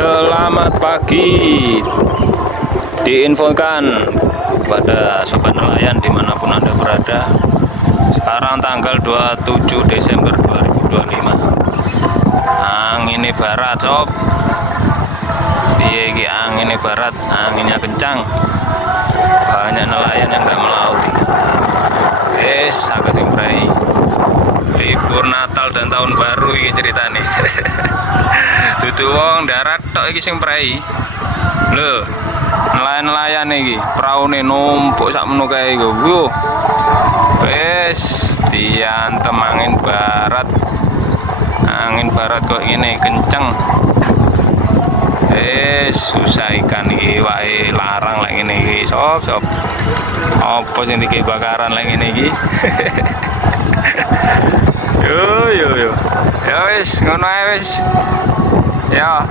Selamat pagi, diinfokan kepada sobat nelayan dimanapun Anda berada. Sekarang tanggal 27 Desember 2025. Anginnya barat sob, dia anginnya barat, anginnya kencang. Banyak nelayan yang nggak melauti. Sangat impresi. Libur Natal dan Tahun Baru ini ceritanya. Dudu wong darat tok iki sing prei. Lho, nelayan-nelayan iki praune numpuk sak menu kae iku. Yo. Wes diantem angin barat. Angin barat kok ngene kenceng. Susah ikan iki wae larang lek ngene iki, sob. Apa sing dikebakaran lek ngene iki? Yo. Ya wis, ngono ae wis. Ya.